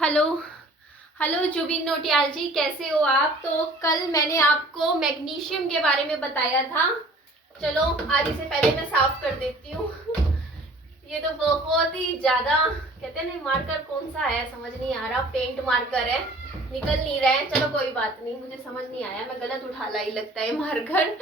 Hello hello Zubin Notiyal जी, कैसे हो आप। तो कल मैंने आपको मैग्नीशियम के बारे में बताया था। चलो आज इसे पहले मैं साफ कर देती हूँ। ये तो बहुत ही ज्यादा कहते हैं ना, मार्कर कौन सा है समझ नहीं आ रहा, पेंट मार्कर है, निकल नहीं रहा है। चलो कोई बात नहीं, मुझे समझ नहीं आया, मैं गलत उठा ला ही लगता है मार्कर।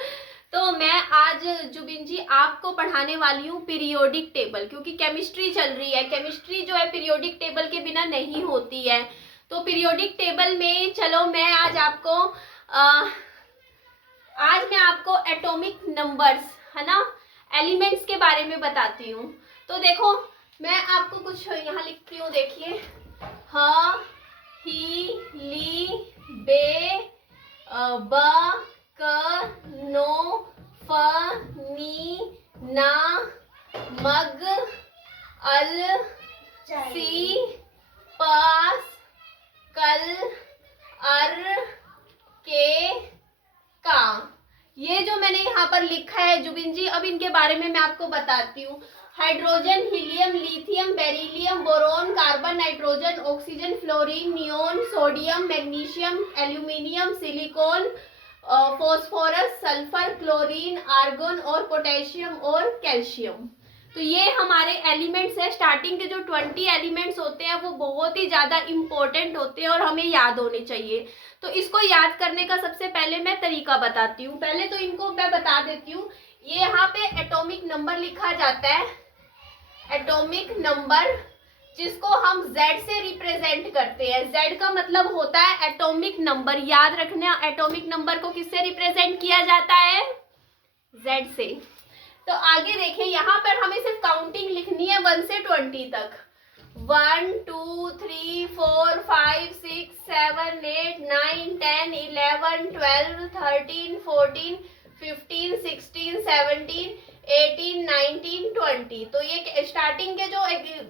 तो मैं आज जुबिन जी आपको पढ़ाने वाली हूँ पीरियोडिक टेबल, क्योंकि केमिस्ट्री चल रही है। केमिस्ट्री जो है पीरियोडिक टेबल के बिना नहीं होती है। तो पीरियोडिक टेबल में चलो मैं आज मैं आपको एटॉमिक नंबर्स है ना, एलिमेंट्स के बारे में बताती हूँ। तो देखो मैं आपको कुछ यहाँ लिखती हूँ, देखिए। ह ही ली बे ब क नो फ नी ना मग अल सी पास कल अर के का। ये जो मैंने यहाँ पर लिखा है जुबिन जी, अब इनके बारे में मैं आपको बताती हूँ। Hydrogen, helium, lithium, beryllium, boron, carbon, nitrogen, oxygen, fluorine, neon, sodium, magnesium, aluminium, silicon, phosphorus, sulphur, chlorine, argon और पोटेशियम और कैल्शियम। तो ये हमारे एलिमेंट्स है। स्टार्टिंग के जो 20 एलिमेंट्स होते हैं वो बहुत ही ज़्यादा इम्पोर्टेंट होते हैं और हमें याद होने चाहिए। तो इसको याद करने का सबसे पहले मैं तरीका बताती हूँ। पहले तो इनको मैं बता देती हूँ। ये यहाँ पे एटॉमिक नंबर लिखा जाता है, एटॉमिक नंबर, जिसको हम Z से रिप्रेजेंट करते हैं। Z का मतलब होता है एटॉमिक नंबर। याद रखना, एटॉमिक नंबर को किससे रिप्रेजेंट किया जाता है? Z से। तो आगे देखिए, यहाँ पर हमें सिर्फ काउंटिंग लिखनी है 1 से 20 तक। 1 2 3 4 5 6 7 8 9 10 11 12 13 14 15 16 17 18 19 20। तो ये स्टार्टिंग के जो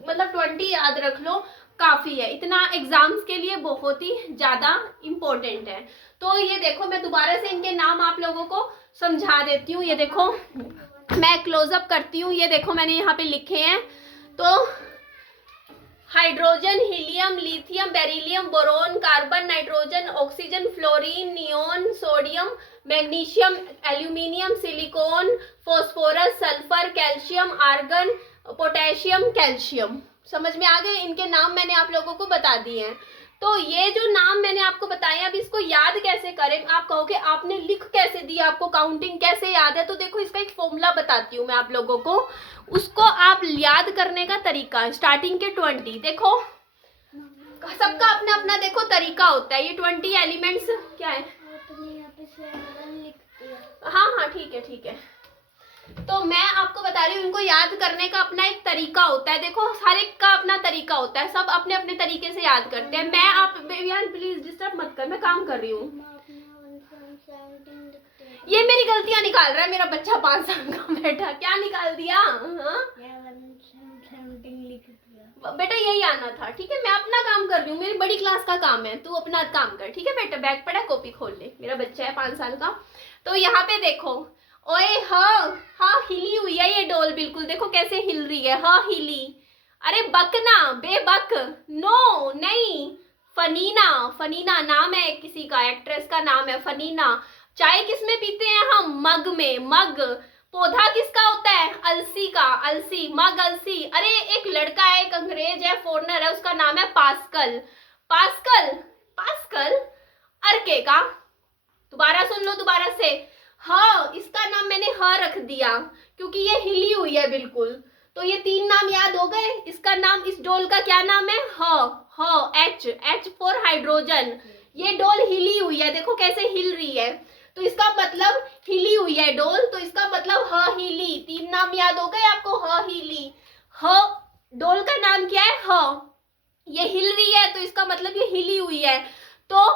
मतलब 20 याद रख लो, काफी है। इतना एग्जाम्स के लिए बहुत ही ज्यादा इम्पोर्टेंट है। तो ये देखो, मैं दोबारा से इनके नाम आप लोगों को समझा देती हूँ। ये देखो, मैं क्लोजअप करती हूँ। ये देखो मैंने यहाँ पे लिखे हैं। तो hydrogen, helium, lithium, beryllium, boron, carbon, nitrogen, oxygen, fluorine, neon, sodium, magnesium, aluminium, silicon, phosphorus, sulphur, calcium, argon, potassium, calcium. समझ में आ गए? इनके नाम मैंने आप लोगों को बता दिए हैं। तो ये जो नाम मैंने आपको बताया, अब इसको याद कैसे करें? आप कहोगे आपने लिख कैसे दिया, आपको काउंटिंग कैसे याद है? तो देखो, इसका एक फॉर्मूला बताती हूँ मैं आप लोगों को, उसको आप याद करने का तरीका। स्टार्टिंग के 20 देखो, सबका अपना अपना देखो तरीका होता है। ये 20 एलिमेंट्स क्या है? हाँ ठीक है ठीक है। तो मैं आपको बता रही हूँ, इनको याद करने का अपना एक तरीका होता है। देखो, हर एक का अपना तरीका होता है, सब अपने अपने तरीके से याद करते हैं। मैं आप यार प्लीज डिस्टर्ब मत कर, मैं काम कर रही हूँ। ये मेरी गलतियां निकाल रहा है मेरा बच्चा, 5 साल का बेटा। क्या निकाल दिया? बेटा यही आना था, ठीक है। मैं अपना काम कर रही हूँ, मेरी बड़ी क्लास का काम है, तू अपना काम कर, ठीक है बेटा। बैग पड़ा, कॉपी खोल ले, मेरा बच्चा है 5 साल का। तो यहाँ पे देखो, ओए हाँ हिली हुई है ये डॉल, बिल्कुल देखो कैसे हिल रही है। हाँ हिली। अरे बकना, बेबक, नो नहीं, फनीना। फनीना नाम है किसी का, एक्ट्रेस का नाम है फनीना। चाय किस में पीते हैं हम? मग में। मग। पौधा किसका होता है? अलसी का। अलसी, मग अलसी। अरे एक लड़का है, एक अंग्रेज है, फॉरेनर है, उसका नाम है पास्कल। पास्कल, पास्कल अर्के का। दोबारा सुन लो, दोबारा से। हाँ, इसका नाम मैंने हाँ रख दिया क्योंकि ये हिली हुई है बिल्कुल। तो ये 3 नाम याद हो गए। इसका नाम, इस डोल का क्या नाम है? हाँ, एच फॉर हाइड्रोजन। ये डोल हिली हुई है, देखो कैसे हिल रही है। तो इसका मतलब हिली हुई है डोल, तो इसका मतलब ह हिली। 3 नाम याद हो गए आपको? ह हिली। ह डोल का नाम क्या है? ह। ये हिल रही है तो इसका मतलब ये हिली हुई है, तो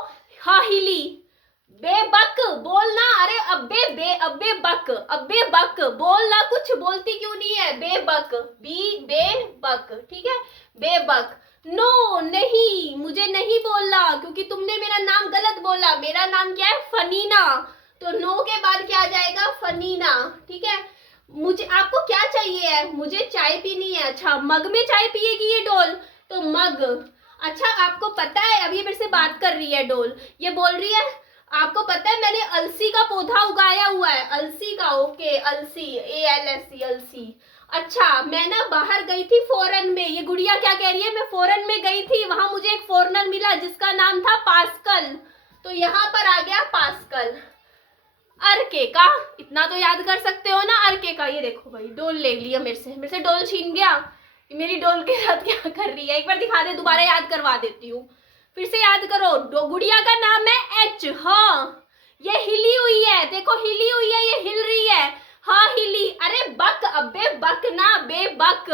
ह हिली। बेबक बोलना। अरे अब्बे बक बोलना, कुछ बोलती क्यों नहीं है? बेबक, बेबक, ठीक है, बेबक। नो नहीं, मुझे नहीं बोलना क्योंकि तुमने मेरा नाम गलत बोला। मेरा नाम क्या है? फनीना। तो नो के बाद क्या आ जाएगा? फनीना, ठीक है। मुझे, आपको क्या चाहिए है? मुझे चाय पीनी है। अच्छा, मग में चाय पिएगी ये डॉल, तो मग। अच्छा आपको पता है, अभी ये मेरे से बात कर रही है डोल, ये बोल रही है आपको पता है मैंने अलसी का पौधा उगाया हुआ है, अलसी का, ओके अलसी, ALSE अलसी। अच्छा मैं ना बाहर गई थी फॉरेन में, ये गुड़िया क्या कह रही है, मैं फॉरेन में गई थी, वहां मुझे एक फॉरेनर मिला जिसका नाम था पास्कल, तो यहाँ पर आ गया पास्कल। अर्के का, इतना तो याद कर सकते हो ना, अर्के का। ये देखो भाई डोल ले लिया मेरे से डोल छीन गया, मेरी डोल के साथ क्या कर रही है, एक बार दिखा दे, दोबारा याद करवा देती हूँ, फिर से याद करो। गुड़िया का नाम है एच, हाँ ये हिली हुई है, देखो हिली हुई है, ये हिल रही है, हाँ हिली। अरे बक, अबे बक ना बेबक,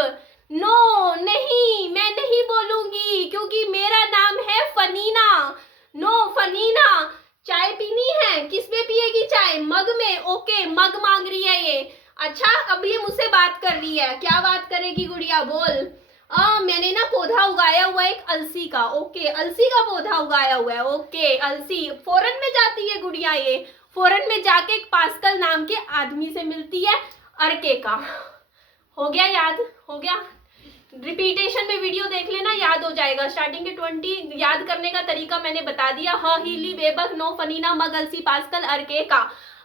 नो नहीं मैं नहीं बोलूंगी क्योंकि मेरा नाम है फनीना, नो फनीना। चाय पीनी है, किस में पिएगी चाय, मग में, ओके मग मांग रही है ये। अच्छा अब ये मुझसे बात कर रही है, क्या बात करेगी गुड़िया बोल। मैंने ना पौधा उगाया हुआ है एक अलसी का, ओके अलसी का पौधा उगाया हुआ है, ओके अलसी। फॉरेन में जाती है गुड़िया, ये फॉरेन में जाके एक पास्कल नाम के आदमी से मिलती है, अर्के का। हो गया याद, हो गया। रिपीटेशन में वीडियो देख लेना, याद हो जाएगा। स्टार्टिंग के 20 याद करने का तरीका मैंने बता दिया। ह, हीली, बेबक, नो, फनीना, मग, अलसी, पास्कल, अर्के का,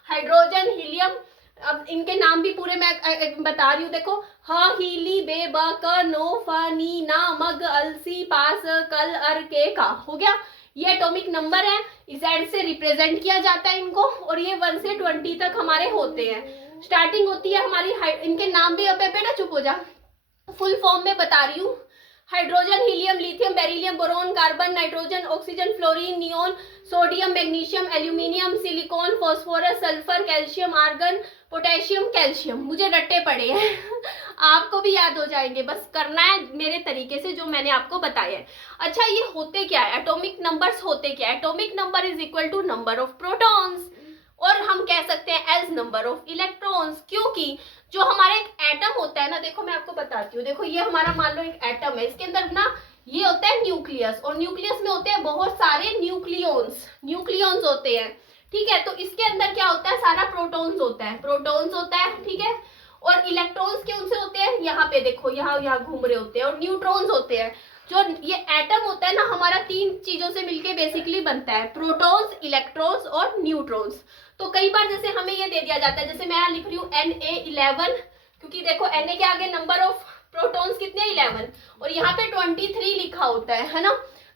हाइड्रोजन, हीलियम। अब इनके नाम भी पूरे मैं बता रही हूँ, देखो ह, हीली, बेबक, नो, फनीना, मग, अलसी, पास्कल, अर्के का। हो गया। ये एटॉमिक नंबर है, Z से रिप्रेजेंट किया जाता है इनको, और ये 1 से 20 तक हमारे होते हैं। स्टार्टिंग होती है हमारी, इनके नाम भी, बेटा चुप हो जा, फुल फॉर्म में बता रही हूँ। Hydrogen, helium, lithium, beryllium, boron, carbon, nitrogen, oxygen, fluorine, neon, sodium, magnesium, aluminium, silicon, phosphorus, sulphur, calcium, argon, potassium, calcium. मुझे रट्टे पड़े हैं आपको भी याद हो जाएंगे, बस करना है मेरे तरीके से जो मैंने आपको बताया है। अच्छा ये होते क्या है, एटॉमिक नंबर्स होते क्या है। Atomic number is equal to number of protons, और हम कह सकते हैं एज नंबर ऑफ इलेक्ट्रॉन्स, क्योंकि जो हमारा एक एटम होता है ना, देखो मैं आपको बताती हूँ, देखो ये हमारा मान लो एक एटम है, इसके अंदर ना ये होता है न्यूक्लियस, और न्यूक्लियस में होते हैं बहुत सारे न्यूक्लियॉन्स होते हैं, ठीक है। तो इसके अंदर क्या होता है, सारा प्रोटॉन्स होता है, ठीक है। और इलेक्ट्रॉन्स के उनसे होते हैं, यहाँ पे देखो यहाँ घूम रहे होते हैं, और न्यूट्रॉन्स होते हैं। जो ये एटम होता है ना हमारा, 3 चीजों से मिलके बेसिकली बनता है, प्रोटॉन्स, इलेक्ट्रॉन्स और न्यूट्रॉन्स। तो कई बार जैसे हमें ये दे दिया जाता है, जैसे मैं यहाँ लिख रही हूँ Na11, क्योंकि देखो Na के आगे नंबर ऑफ प्रोटॉन्स कितने, 11, और यहाँ पे 23 लिखा होता है ना।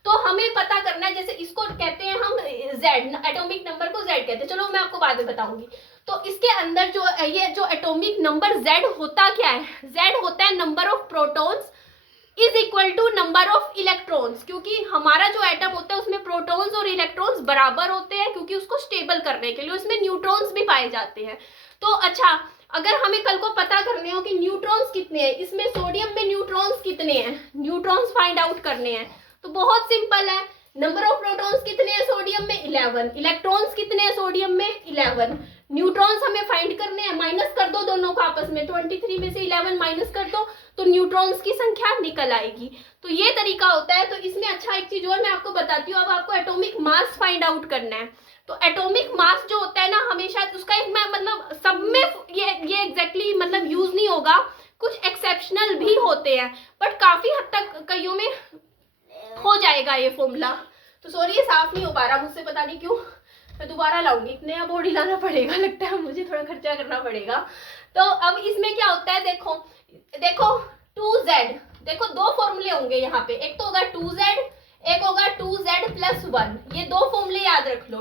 तो हमें पता करना है, जैसे इसको कहते हैं हम Z, एटॉमिक नंबर को Z कहते हैं, चलो मैं आपको बाद में बताऊंगी। तो इसके अंदर जो ये जो एटॉमिक नंबर Z होता क्या है, Z होता है number of protons is equal to number of electrons, क्योंकि हमारा जो एटम होता है उसमें प्रोटॉन्स और इलेक्ट्रॉन्स बराबर होते हैं, क्योंकि उसको स्टेबल करने के लिए उसमें न्यूट्रॉन्स भी पाए जाते हैं। तो अच्छा अगर हमें कल को पता करने हो कि न्यूट्रॉन्स कितने हैं, इसमें सोडियम में न्यूट्रॉन्स कितने हैं, न्यूट्रॉन्स फाइंड आउट करने हैं, तो बहुत सिंपल है, नंबर ऑफ प्रोटॉन्स कितने हैं सोडियम में, 11, इलेक्ट्रॉन्स कितने हैं सोडियम में, 11, न्यूट्रॉन्स हमें फाइंड करने हैं, माइनस कर दो दोनों को आपस में, 23 में से 11 माइनस कर दो तो न्यूट्रॉन्स की संख्या निकल आएगी। तो ये तरीका होता है। तो इसमें अच्छा एक चीज और मैं आपको बताती हूँ, अब आपको एटॉमिक मास फाइंड आउट करना है। तो एटॉमिक मास जो होता है ना, हमेशा उसका एक मतलब सब में ये एग्जैक्टली मतलब यूज नहीं होगा, कुछ एक्सेप्शनल भी होते हैं, बट काफी हद तक कईयों में हो जाएगा ये फॉर्मूला। तो सॉरी ये साफ नहीं हो पा रहा मुझसे, पता नहीं क्यों, मैं दोबारा लाऊंगी, नया बॉडी लाना पड़ेगा, लगता है मुझे थोड़ा खर्चा करना पड़ेगा। तो अब इसमें क्या होता है, देखो 2Z, देखो 2 फॉर्मूले होंगे यहाँ पे, एक तो होगा 2Z, एक होगा 2Z प्लस 1, ये 2 फॉर्मूले याद रख लो,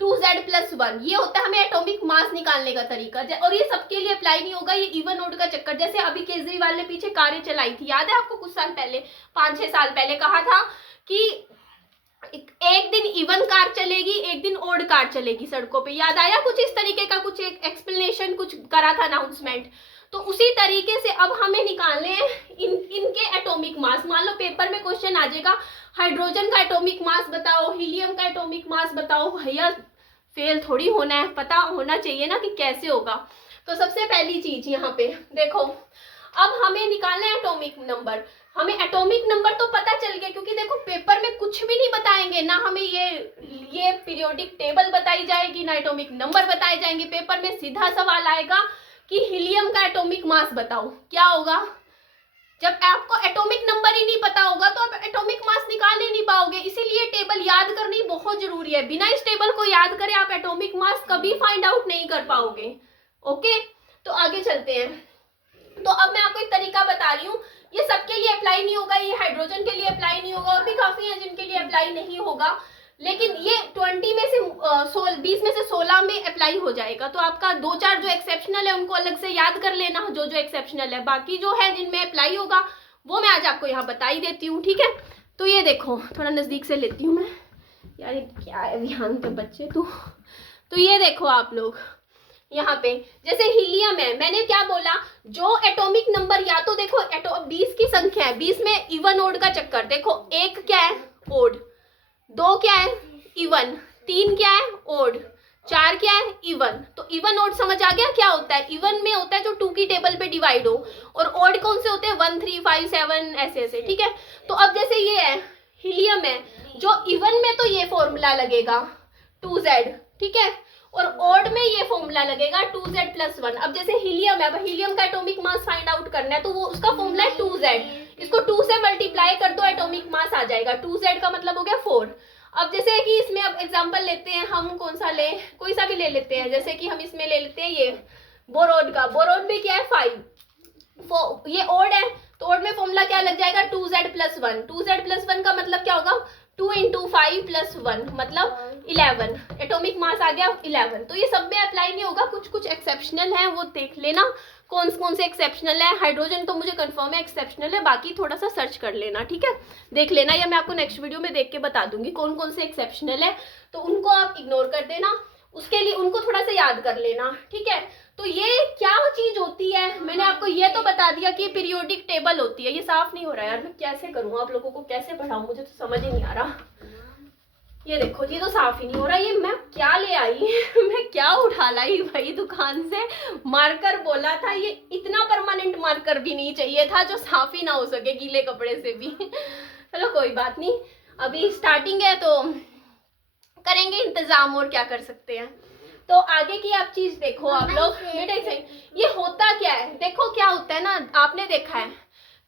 2Z प्लस 1, ये होता है हमें एटॉमिक मास निकालने का तरीका। और ये सबके लिए अप्लाई नहीं होगा, ये इवन ओड का चक्कर, जैसे अभी केजरीवाल ने पीछे कारें चलाई थी, याद है आपको, कुछ साल पहले, 5-6 साल पहले कहा था कि एक दिन इवन कार चलेगी, एक दिन ओड कार चलेगी सड़कों पे, याद आया, कुछ इस तरीके का कुछ एक एक्सप्लेनेशन कुछ करा था अनाउंसमेंट। तो उसी तरीके से अब हमें निकालने हैं इनके एटॉमिक मास। मान लो पेपर में क्वेश्चन आ जाएगा, हाइड्रोजन का एटॉमिक मास बताओ, हीलियम का एटॉमिक मास बताओ, भैया फेल थोड़ी होना है, पता होना चाहिए ना कि कैसे होगा। तो सबसे पहली चीज यहाँ पे देखो, अब हमें निकालना है एटॉमिक नंबर। हमें एटॉमिक नंबर तो पता चल गया, क्योंकि देखो पेपर में कुछ भी नहीं बताएंगे ना, हमें ये पीरियोडिक टेबल बताई जाएगी ना एटॉमिक नंबर बताए जाएंगे। पेपर में सीधा सवाल आएगा कि हीलियम का एटॉमिक मास बताओ। क्या होगा, जब आपको एटॉमिक नंबर ही नहीं पता होगा तो आप एटॉमिक मास बहुत जरूरी है। बिना इस टेबल को याद करे आप एटॉमिक मास कभी फाइंड आउट नहीं कर पाओगे। ओके, तो आगे चलते हैं। तो अब मैं आपको एक तरीका बता रही हूँ, ये सबके लिए अप्लाई नहीं होगा, ये हाइड्रोजन के लिए अप्लाई नहीं होगा, और भी काफी है जिनके लिए अप्लाई नहीं होगा, लेकिन ये 20 में से 20 में से 16 में अप्लाई हो जाएगा। तो आपका 2-4 जो एक्सेप्शनल है उनको अलग से याद कर लेना, जो जो एक्सेप्शनल है। बाकी जो है जिनमें अप्लाई होगा वो मैं आज आपको यहाँ बता ही देती हूँ, ठीक है। तो ये देखो, थोड़ा नजदीक से लेती हूँ मैं, यार ये क्या है ध्यान के बच्चे। तो ये देखो आप लोग यहाँ पे, जैसे हीलियम है, मैंने क्या बोला, जो एटॉमिक नंबर, या तो देखो 20 की संख्या है, 20 में इवन ओड का चक्कर, देखो 1 क्या है ओड, 2 क्या है इवन, 3 क्या है ओड, 4 क्या है इवन। तो इवन ओड समझ आ गया क्या होता है? इवन में होता है जो 2 की टेबल पे डिवाइड हो, और ओड कौन से होते हैं 1, 3, 5, 7 ऐसे ऐसे, ठीक है। तो अब जैसे ये है हीलियम है, जो इवन में तो ये फॉर्मूला लगेगा 2Z, ठीक है, और ओड में ये फॉर्मूला लगेगा 2Z+1। अब जैसे हीलियम है, अब हीलियम का एटॉमिक मास फाइंड आउट करना है, तो वो उसका फॉर्मूला है 2Z, इसको 2 से मल्टीप्लाई कर दो, एटॉमिक मास आ जाएगा। 2Z का मतलब हो गया 4। अब जैसे कि इसमें अब एग्जांपल लेते हैं हम, कौन सा ले, कोई सा भी ले लेते हैं, जैसे कि हम इसमें ले लेते हैं ये बोरोड का, बोरोड में क्या है 5, ये ओड है, तो ओड में फॉर्मूला क्या लग जाएगा 2Z+1। 2Z+1 का मतलब क्या होगा 2 × 5 + 1 मतलब 11, एटॉमिक मास आ गया 11। तो ये सब में अप्लाई नहीं होगा, कुछ कुछ एक्सेप्शनल है, वो देख लेना कौन कौन से एक्सेप्शनल है। हाइड्रोजन तो मुझे कंफर्म है एक्सेप्शनल है, बाकी थोड़ा सा सर्च कर लेना, ठीक है, देख लेना, या मैं आपको नेक्स्ट वीडियो में देख के बता दूंगी कौन कौन से एक्सेप्शनल है, तो उनको आप इग्नोर कर देना, उसके लिए उनको थोड़ा सा याद कर लेना, ठीक है। तो ये क्या चीज होती है, मैंने आपको ये तो बता दिया कि पीरियोडिक टेबल होती है। ये साफ नहीं हो रहा यार, मैं कैसे करूँ, आप लोगों को कैसे पढ़ाऊँ, मुझे तो समझ ही नहीं आ रहा। ये देखो, ये तो साफ ही नहीं हो रहा, ये मैं क्या ले आई मैं क्या उठा लाई भाई दुकान से, मार्कर बोला था, ये इतना परमानेंट मार्कर भी नहीं चाहिए था जो साफ ही ना हो सके गीले कपड़े से भी चलो कोई बात नहीं, अभी स्टार्टिंग है तो करेंगे इंतजाम, और क्या कर सकते हैं। तो आगे की आप चीज देखो आप लोग, बेटा ये होता क्या है, देखो क्या होता है ना, आपने देखा है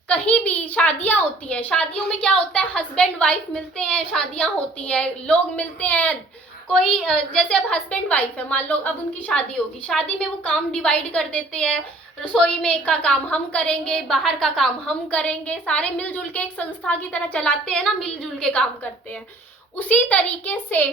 कहीं भी शादियां होती हैं, शादियों में क्या होता है, हस्बैंड वाइफ मिलते हैं, शादियां होती हैं, लोग मिलते हैं, कोई जैसे अब हस्बैंड वाइफ है, मान लो अब उनकी शादी होगी, शादी में वो काम डिवाइड कर देते हैं, रसोई में का काम हम करेंगे, बाहर का काम हम करेंगे, सारे मिलजुल के एक संस्था की तरह चलाते हैं ना, मिलजुल के काम करते हैं। उसी तरीके से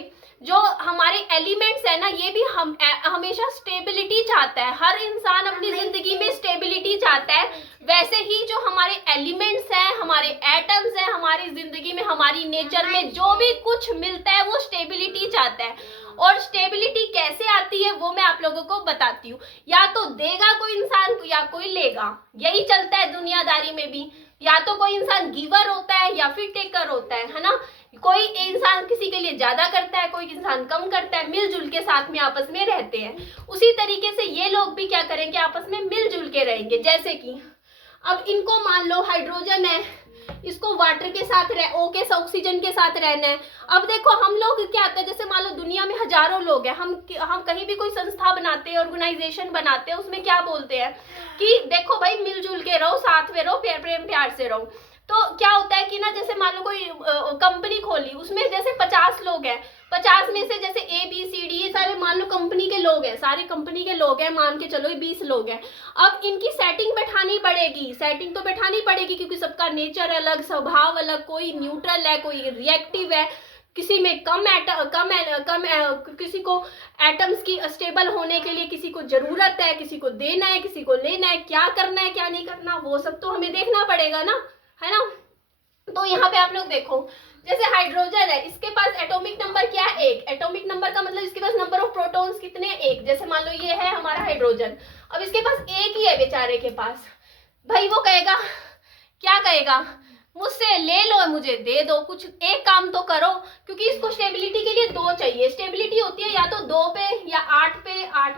जो हमारे एलिमेंट्स है ना, ये भी हम हमेशा स्टेबिलिटी चाहता है, हर इंसान अपनी जिंदगी में स्टेबिलिटी चाहता है। वैसे ही जो हमारे एलिमेंट्स हैं, हमारे एटम्स हैं, हमारी जिंदगी में, हमारी नेचर में जो भी कुछ मिलता है वो स्टेबिलिटी चाहता है। और स्टेबिलिटी कैसे आती है वो मैं आप लोगों को बताती हूँ, या तो देगा कोई इंसान या कोई लेगा, यही चलता है दुनियादारी में भी, या तो कोई इंसान गिवर होता है या फिर टेकर होता है ना, कोई इंसान किसी के लिए ज्यादा करता है, कोई इंसान कम करता है, मिलजुल के साथ में आपस में रहते हैं। उसी तरीके से ये लोग भी क्या करेंगे, आपस में मिलजुल के रहेंगे। जैसे कि अब इनको मान लो हाइड्रोजन है, इसको वाटर के साथ O के ऑक्सीजन के साथ रहना है। अब देखो हम लोग क्या होता है, जैसे मान लो दुनिया में हजारों लोग हैं, हम कहीं भी कोई संस्था बनाते हैं, ऑर्गेनाइजेशन बनाते हैं, उसमें क्या बोलते हैं कि देखो भाई मिलजुल के रहो, साथ में रहो, प्रेम प्यार से रहो। तो क्या होता है कि ना, जैसे मान लो कोई कंपनी खोली, उसमें जैसे 50 लोग हैं, 50 में से जैसे ABCD ये सारे मान लो कंपनी के लोग हैं, सारे कंपनी के लोग हैं, मान के चलो 20 लोग हैं। अब इनकी सेटिंग बैठानी पड़ेगी, सेटिंग तो बैठानी पड़ेगी क्योंकि सबका नेचर अलग, स्वभाव अलग, कोई न्यूट्रल है, कोई रिएक्टिव है, किसी में कम किसी को एटम्स की स्टेबल होने के लिए किसी को जरूरत है, किसी को देना है, किसी को लेना है, क्या करना है क्या नहीं करना वो सब तो हमें देखना पड़ेगा ना, है ना। तो यहाँ पे आप लोग देखो, जैसे हाइड्रोजन है, इसके पास एटॉमिक नंबर क्या है 1, एटॉमिक नंबर का मतलब इसके पास नंबर ऑफ प्रोटॉन्स कितने 1। जैसे मान लो ये है हमारा हाइड्रोजन, अब इसके पास 1 ही है बेचारे के पास, भाई वो कहेगा क्या कहेगा, मुझसे ले लो, मुझे दे दो, कुछ एक काम तो करो, क्योंकि इसको स्टेबिलिटी के लिए 2 चाहिए। स्टेबिलिटी होती है या तो 2 पे या 8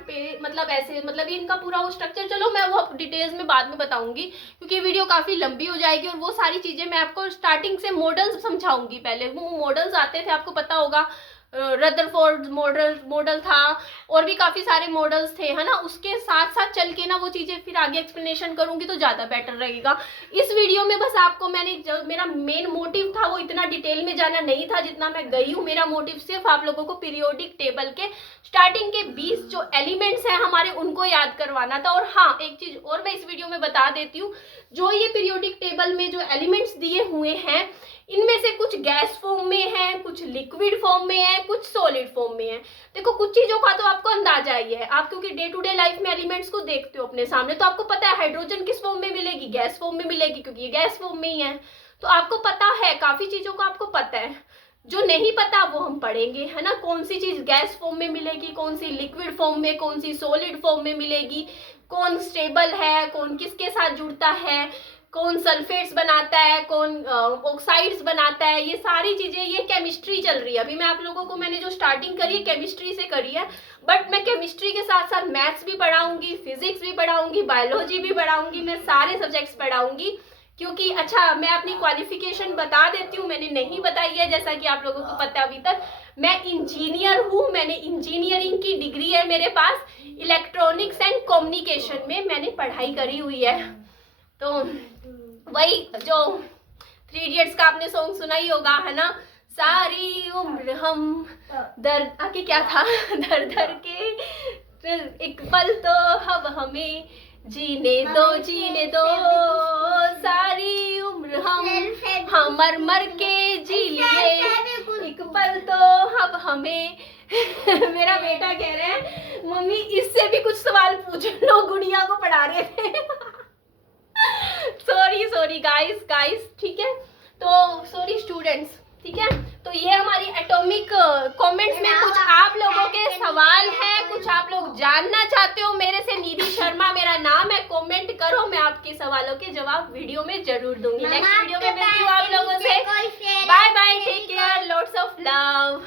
पे, मतलब ऐसे, मतलब इनका पूरा वो स्ट्रक्चर, चलो मैं वो डिटेल्स में बाद में बताऊंगी क्योंकि वीडियो काफी लंबी हो जाएगी, और वो सारी चीजें मैं आपको स्टार्टिंग से मॉडल्स समझाऊंगी। पहले वो मॉडल्स आते थे, आपको पता होगा रदरफोर्ड मॉडल था, और भी काफ़ी सारे मॉडल्स थे, है ना। उसके साथ साथ चल के ना वो चीज़ें फिर आगे एक्सप्लेनेशन करूँगी तो ज़्यादा बेटर रहेगा। इस वीडियो में बस आपको मैंने जो मेरा मेन मोटिव था वो इतना डिटेल में जाना नहीं था जितना मैं गई हूँ। मेरा मोटिव सिर्फ आप लोगों को पीरियोडिक टेबल के स्टार्टिंग के 20 जो एलिमेंट्स हैं हमारे उनको याद करवाना था। और हाँ, एक चीज़ और मैं इस वीडियो में बता देती हूँ, जो ये पीरियोडिक टेबल में जो एलिमेंट्स दिए हुए हैं इनमें से कुछ गैस फॉर्म में है, कुछ लिक्विड फॉर्म में है, कुछ सॉलिड फॉर्म में है। देखो कुछ चीज़ों का तो आपको अंदाजा ही है, आप क्योंकि डे टू डे लाइफ में एलिमेंट्स को देखते हो अपने सामने, तो आपको पता है हाइड्रोजन किस फॉर्म में मिलेगी, गैस फॉर्म में मिलेगी, क्योंकि ये गैस फॉर्म में ही है। तो आपको पता है, काफ़ी चीज़ों को आपको पता है। जो नहीं पता वो हम पढ़ेंगे, है ना। कौन सी चीज़ गैस फॉर्म में मिलेगी, कौन सी लिक्विड फॉर्म में, कौन सी सॉलिड फॉर्म में मिलेगी, कौन स्टेबल है, कौन किसके साथ जुड़ता है, कौन सल्फेट्स बनाता है, कौन ऑक्साइड्स बनाता है, ये सारी चीज़ें, ये केमिस्ट्री चल रही है। अभी मैं आप लोगों को मैंने जो स्टार्टिंग करी है केमिस्ट्री से करी है, बट मैं केमिस्ट्री के साथ साथ मैथ्स भी पढ़ाऊंगी, फिजिक्स भी पढ़ाऊंगी, बायोलॉजी भी पढ़ाऊंगी, मैं सारे सब्जेक्ट्स पढ़ाऊंगी। क्योंकि अच्छा, मैं अपनी क्वालिफिकेशन बता देती हूँ, मैंने नहीं बताई है, जैसा कि आप लोगों को पता है अभी तक मैं इंजीनियर हूँ। मैंने इंजीनियरिंग की डिग्री है मेरे पास, इलेक्ट्रॉनिक्स एंड कम्युनिकेशन में मैंने पढ़ाई करी हुई है। तो वही जो 3 इडियट्स का आपने सॉन्ग सुना ही होगा, है ना। सारी उम्र हम दर्द आके क्या था दर दर के एक पल तो अब हमें जीने दो सारी उम्र हम मर मर के जी लिए एक पल तो अब हमें मेरा बेटा कह रहे हैं मम्मी इससे भी कुछ सवाल पूछ लो, गुड़िया को पढ़ा रहे थे सॉरी गाइस, ठीक है। तो सॉरी स्टूडेंट्स, ठीक है। तो ये हमारी एटॉमिक कमेंट्स में कुछ आप लोगों के सवाल हैं, कुछ आप लोग जानना चाहते हो मेरे से। निधि शर्मा मेरा नाम है, कमेंट करो, मैं आपके सवालों के जवाब वीडियो में जरूर दूंगी। नेक्स्ट वीडियो में मिलती हूँ आप लोगों से। Bye bye, take care, lots of love.